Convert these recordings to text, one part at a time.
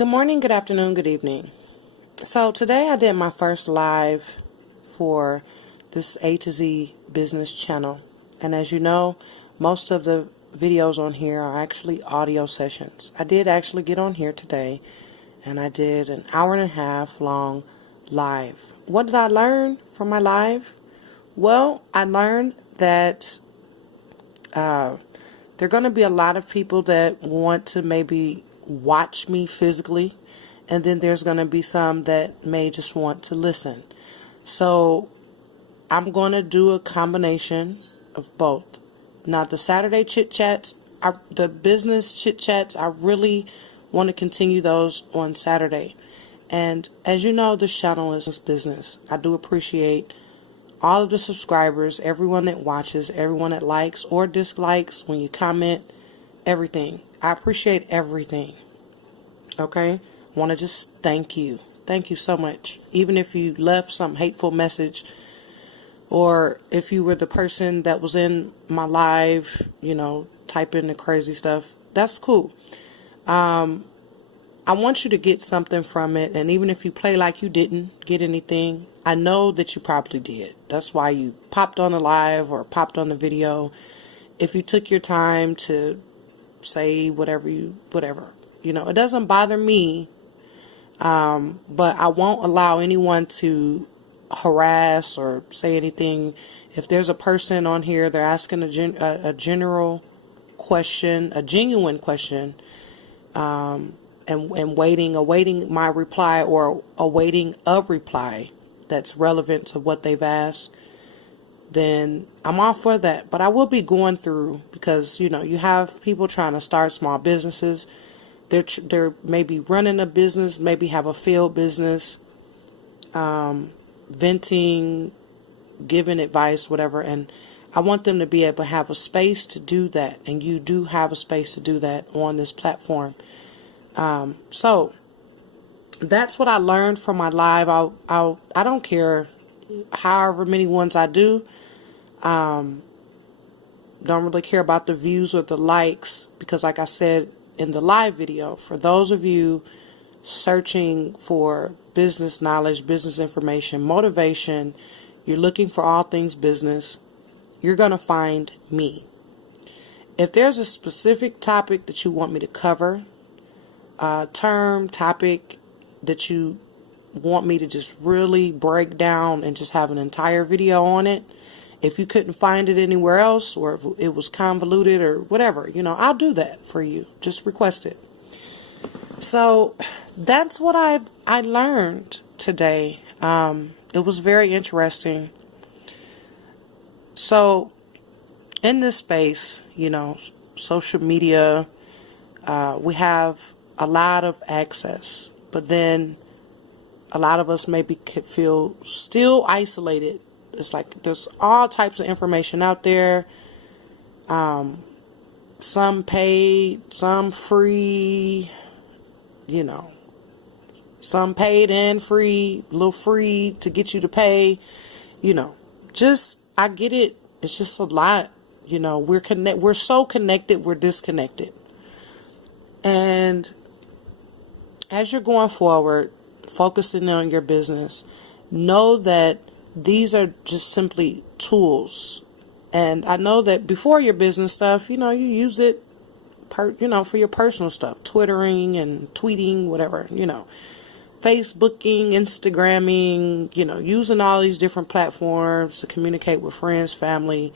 Good morning, good afternoon, good evening. So today I did my first live for this A to Z business channel. And as you know, most of the videos on here are actually audio sessions. I did actually get on here today and I did an hour and a half long live. What did I learn from my live? Well, I learned that there are going to be a lot of people that want to maybe watch me physically, and then there's going to be some that may just want to listen. So I'm going to do a combination of both. Now the Saturday chit chats, the business chit chats, I really want to continue those on Saturday. And as you know, this channel is business. I do appreciate all of the subscribers, everyone that watches, everyone that likes or dislikes, when you comment, everything. I appreciate everything. Okay? I want to just thank you. Thank you so much. Even if you left some hateful message, or if you were the person that was in my live, typing the crazy stuff, that's cool. I want you to get something from it, and even if you play like you didn't get anything, I know that you probably did. That's why you popped on the live or popped on the video. If you took your time to say whatever, it doesn't bother me, but I won't allow anyone to harass or say anything. If there's a person on here, they're asking a general question, a genuine question, and awaiting my reply or awaiting a reply that's relevant to what they've asked, then I'm all for that. But I will be going through, because you have people trying to start small businesses. They're maybe running a business, maybe have a failed business, venting, giving advice, whatever, and I want them to be able to have a space to do that, and you do have a space to do that on this platform. So that's what I learned from my live. I don't care however many ones I do. Don't really care about the views or the likes, because like I said in the live video, for those of you searching for business knowledge, business information, motivation, you're looking for all things business, you're going to find me. If there's a specific topic that you want me to cover, topic that you want me to just really break down and just have an entire video on it, if you couldn't find it anywhere else, or if it was convoluted or whatever, I'll do that for you. Just request it. So that's what I learned today. It was very interesting. So in this space, social media, we have a lot of access, but then a lot of us maybe could feel still isolated. It's like there's all types of information out there. Some paid, some free, some paid and free, a little free to get you to pay, I get it. It's just a lot, we're so connected, we're disconnected. And as you're going forward, focusing on your business, know that these are just simply tools. And I know that before your business stuff, you use it for your personal stuff, twittering and tweeting, whatever, Facebooking, Instagramming, using all these different platforms to communicate with friends, family,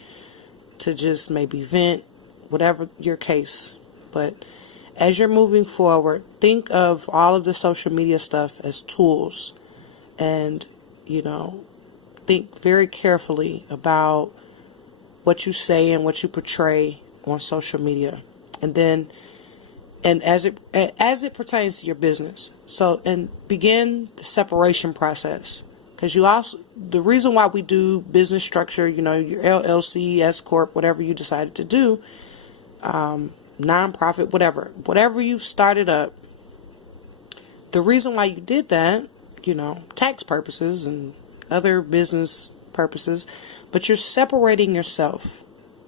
to just maybe vent, whatever your case. But as you're moving forward, think of all of the social media stuff as tools, and, think very carefully about what you say and what you portray on social media. And as it pertains to your business. So, and begin the separation process. Because the reason why we do business structure, your LLC, S Corp, whatever you decided to do, nonprofit, whatever you started up, the reason why you did that, tax purposes and other business purposes, but you're separating yourself.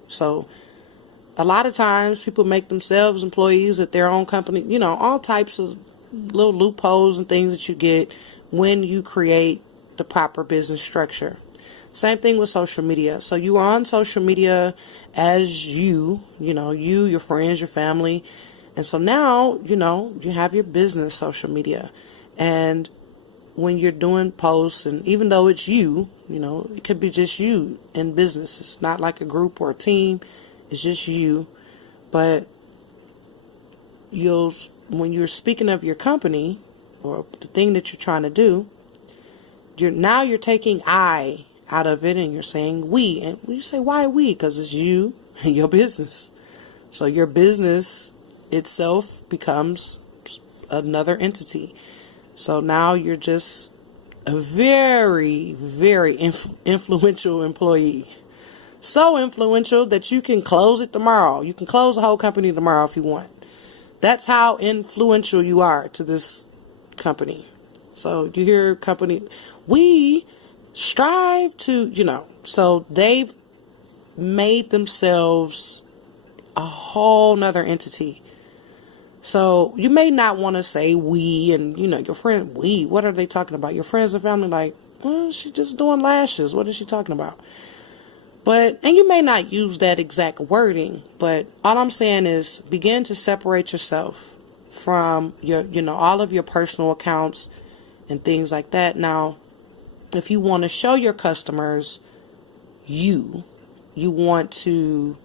So a lot of times people make themselves employees at their own company, all types of little loopholes and things that you get when you create the proper business structure. Same thing with social media. So you are on social media as you, your friends, your family. And so now, you have your business social media. And when you're doing posts, and even though it's you, it could be just you in business. It's not like a group or a team. It's just you. But when you're speaking of your company or the thing that you're trying to do, you're taking I out of it and you're saying we. And you say, why we? Because it's you and your business. So your business itself becomes another entity. So now you're just a very, very influential employee. So influential that you can close it tomorrow. You can close the whole company tomorrow if you want. That's how influential you are to this company. So you hear company, we strive to, so they've made themselves a whole nother entity. So you may not want to say we and, your friend, we, what are they talking about? Your friends and family like, well, she's just doing lashes. What is she talking about? And you may not use that exact wording, but all I'm saying is begin to separate yourself from your, all of your personal accounts and things like that. Now, if you want to show your customers you want to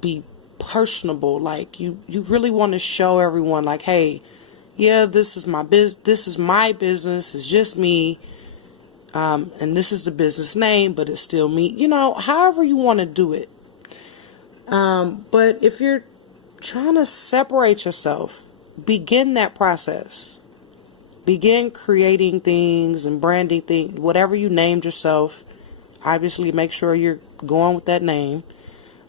be personable, like you really want to show everyone like, hey, yeah, this is my business, it's just me, and this is the business name, but it's still me, however you want to do it. But if you're trying to separate yourself, begin that process. Begin creating things and branding things, whatever you named yourself. Obviously, make sure you're going with that name.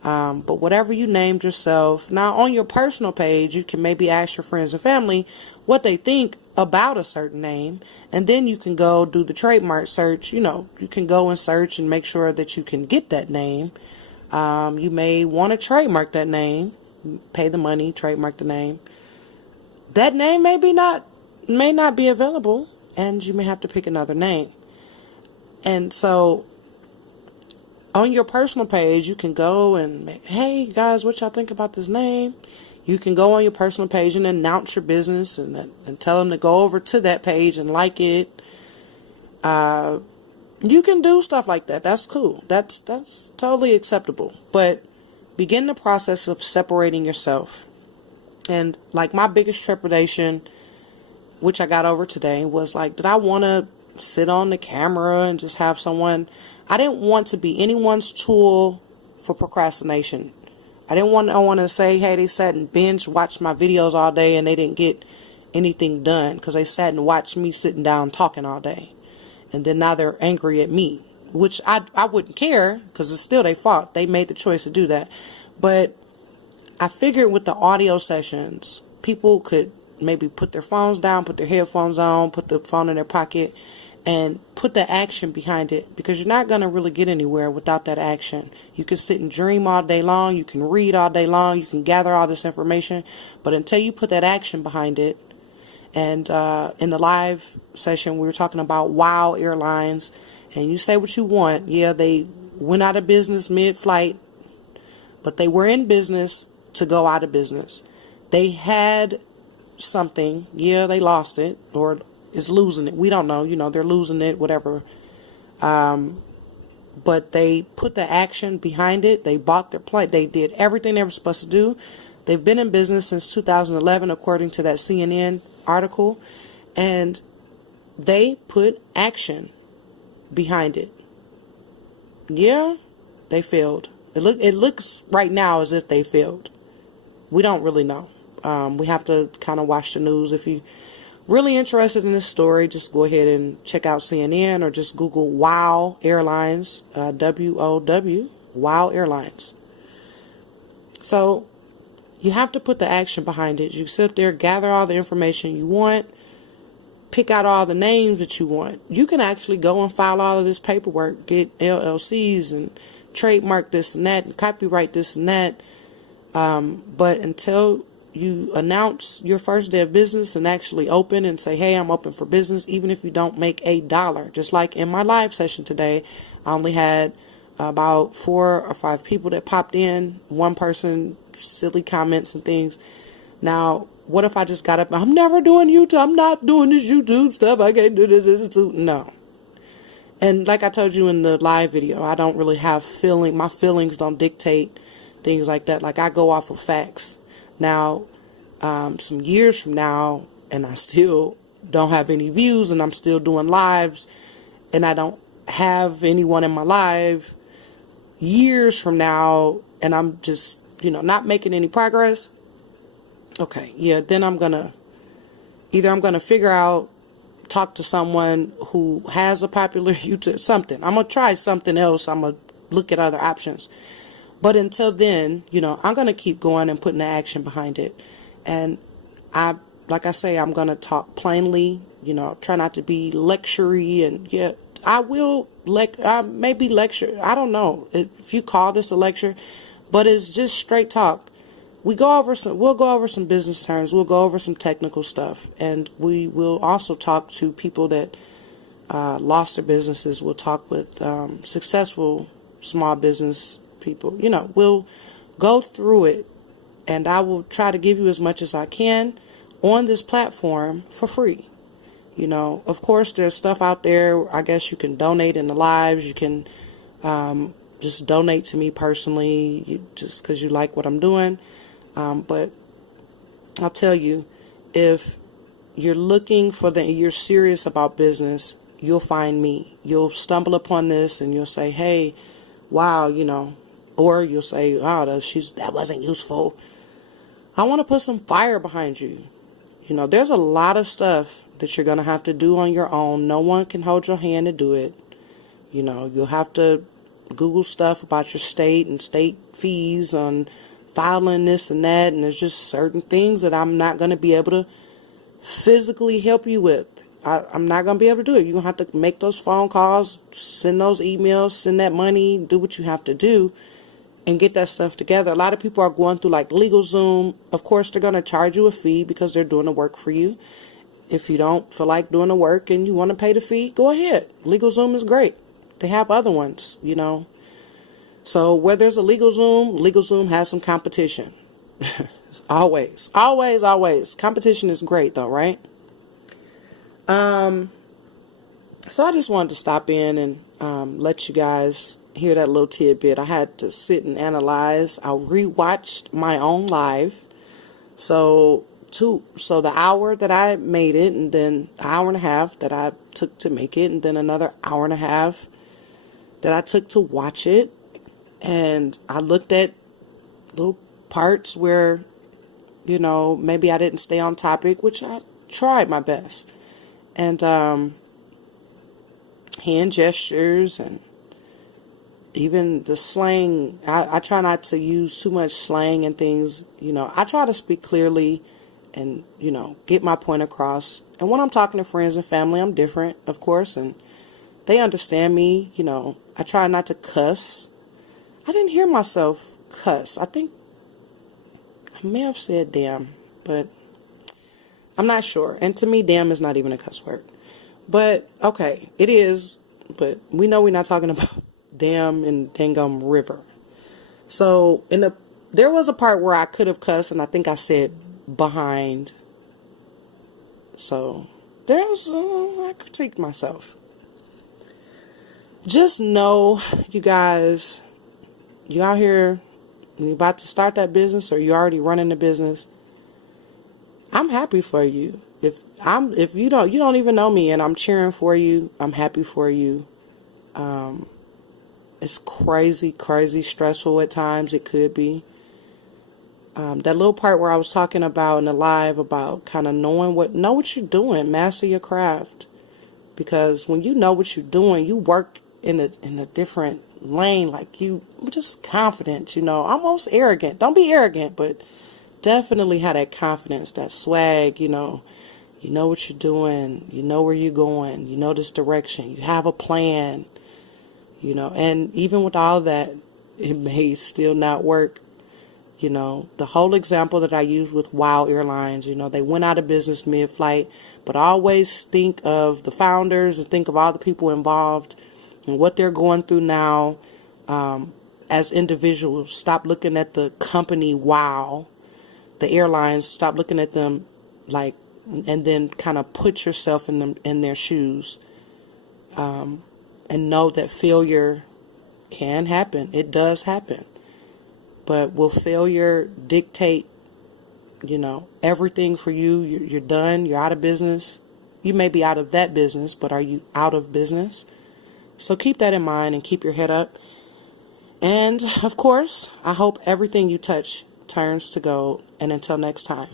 But whatever you named yourself, now on your personal page, you can maybe ask your friends and family what they think about a certain name. And then you can go do the trademark search. You can go and search and make sure that you can get that name. You may want to trademark that name, pay the money, trademark the name. That name may not be available, and you may have to pick another name. And so on your personal page, you can go and, hey guys, what y'all think about this name? You can go on your personal page and announce your business and tell them to go over to that page and like it. You can do stuff like that. That's cool. That's totally acceptable. But begin the process of separating yourself. And like my biggest trepidation, which I got over today, was like, did I want to sit on the camera and just have someone? I didn't want to be anyone's tool for procrastination. I want to say, hey, they sat and binge watched my videos all day and they didn't get anything done because they sat and watched me sitting down talking all day. And then now they're angry at me, which I wouldn't care because it's still their fault. They made the choice to do that. But I figured with the audio sessions, people could maybe put their phones down, put their headphones on, put the phone in their pocket, and put the action behind it, because you're not going to really get anywhere without that action. You can sit and dream all day long, you can read all day long, you can gather all this information, but until you put that action behind it. And in the live session, we were talking about WOW Airlines, and you say what you want. Yeah, they went out of business mid-flight, but they were in business to go out of business. They had something. Yeah, they lost it, or is losing it. We don't know. They're losing it, whatever. But they put the action behind it. They bought their plane. They did everything they were supposed to do. They've been in business since 2011, according to that CNN article. And they put action behind it. Yeah, they failed. It looks right now as if they failed. We don't really know. We have to kind of watch the news. If you really interested in this story, just go ahead and check out CNN or just Google WOW Airlines, WOW, WOW Airlines. So you have to put the action behind it. You sit there, gather all the information you want, pick out all the names that you want. You can actually go and file all of this paperwork, get LLCs and trademark this and that, and copyright this and that. But until you announce your first day of business and actually open and say, hey, I'm open for business, even if you don't make $1. Just like in my live session today, I only had about 4 or 5 people that popped in, one person, silly comments and things. Now, what if I just got up, I'm never doing YouTube, I'm not doing this YouTube stuff, I can't do this. No. And like I told you in the live video, I don't really have my feelings don't dictate things like that. Like, I go off of facts. Now, some years from now, and I still don't have any views, and I'm still doing lives, and I don't have anyone in my live years from now, and I'm just, not making any progress. Okay, yeah, then I'm gonna figure out, talk to someone who has a popular YouTube, something. I'm gonna try something else. I'm gonna look at other options. But until then, I'm going to keep going and putting the action behind it. And like I say, I'm going to talk plainly, try not to be lectury. And yeah, I will maybe lecture. I don't know if you call this a lecture, but it's just straight talk. We'll go over some business terms. We'll go over some technical stuff. And we will also talk to people that lost their businesses. We'll talk with successful small business people. We'll go through it, and I will try to give you as much as I can on this platform for free. Of course, there's stuff out there. I guess you can donate in the lives. You can just donate to me personally, just because you like what I'm doing. But I'll tell you, if you're looking you're serious about business, you'll find me. You'll stumble upon this, and you'll say, hey, wow, or you'll say, wow, that wasn't useful. I want to put some fire behind you. There's a lot of stuff that you're going to have to do on your own. No one can hold your hand to do it. You'll have to Google stuff about your state and state fees on filing this and that. And there's just certain things that I'm not going to be able to physically help you with. I'm not going to be able to do it. You're going to have to make those phone calls, send those emails, send that money, do what you have to do, and get that stuff together. A lot of people are going through like LegalZoom. Of course, they're going to charge you a fee because they're doing the work for you. If you don't feel like doing the work and you want to pay the fee, go ahead. LegalZoom is great. They have other ones, So where there's a LegalZoom has some competition. Always. Competition is great though, right? So I just wanted to stop in and let you guys hear that little tidbit. I had to sit and analyze. I rewatched my own live. So the hour that I made it, and then an hour and a half that I took to make it, and then another hour and a half that I took to watch it. And I looked at little parts where, maybe I didn't stay on topic, which I tried my best. And hand gestures and even the slang. I try not to use too much slang and things. I try to speak clearly and, get my point across. And when I'm talking to friends and family, I'm different, of course, and they understand me. I try not to cuss. I didn't hear myself cuss. I think I may have said damn, but I'm not sure. And to me, damn is not even a cuss word. But, okay, it is. But we know we're not talking about damn and Dangum River. So, there was a part where I could have cussed, and I think I said behind. So, I critiqued myself. Just know, you guys, you out here, and you're about to start that business, or you're already running the business. I'm happy for you. If you don't even know me, and I'm cheering for you, I'm happy for you. It's crazy stressful at times. It could be. That little part where I was talking about in the live about kind of know what you're doing, master your craft. Because when you know what you're doing, you work in a different lane, like you just confident, almost arrogant. Don't be arrogant, but definitely have that confidence, that swag, you know what you're doing, you know where you're going, you know this direction, you have a plan, and even with all that, it may still not work. You know, the whole example that I used with WOW Airlines, you know, they went out of business mid-flight, but I always think of the founders and think of all the people involved and what they're going through now as individuals. Stop looking at the company WOW, the airlines, stop looking at them like, and then kind of put yourself in them, in their shoes, and know that failure can happen. It does happen. But will failure dictate, you know, everything for you? You're done. You're out of business. You may be out of that business, but are you out of business? So keep that in mind and keep your head up. And, of course, I hope everything you touch turns to gold. And until next time.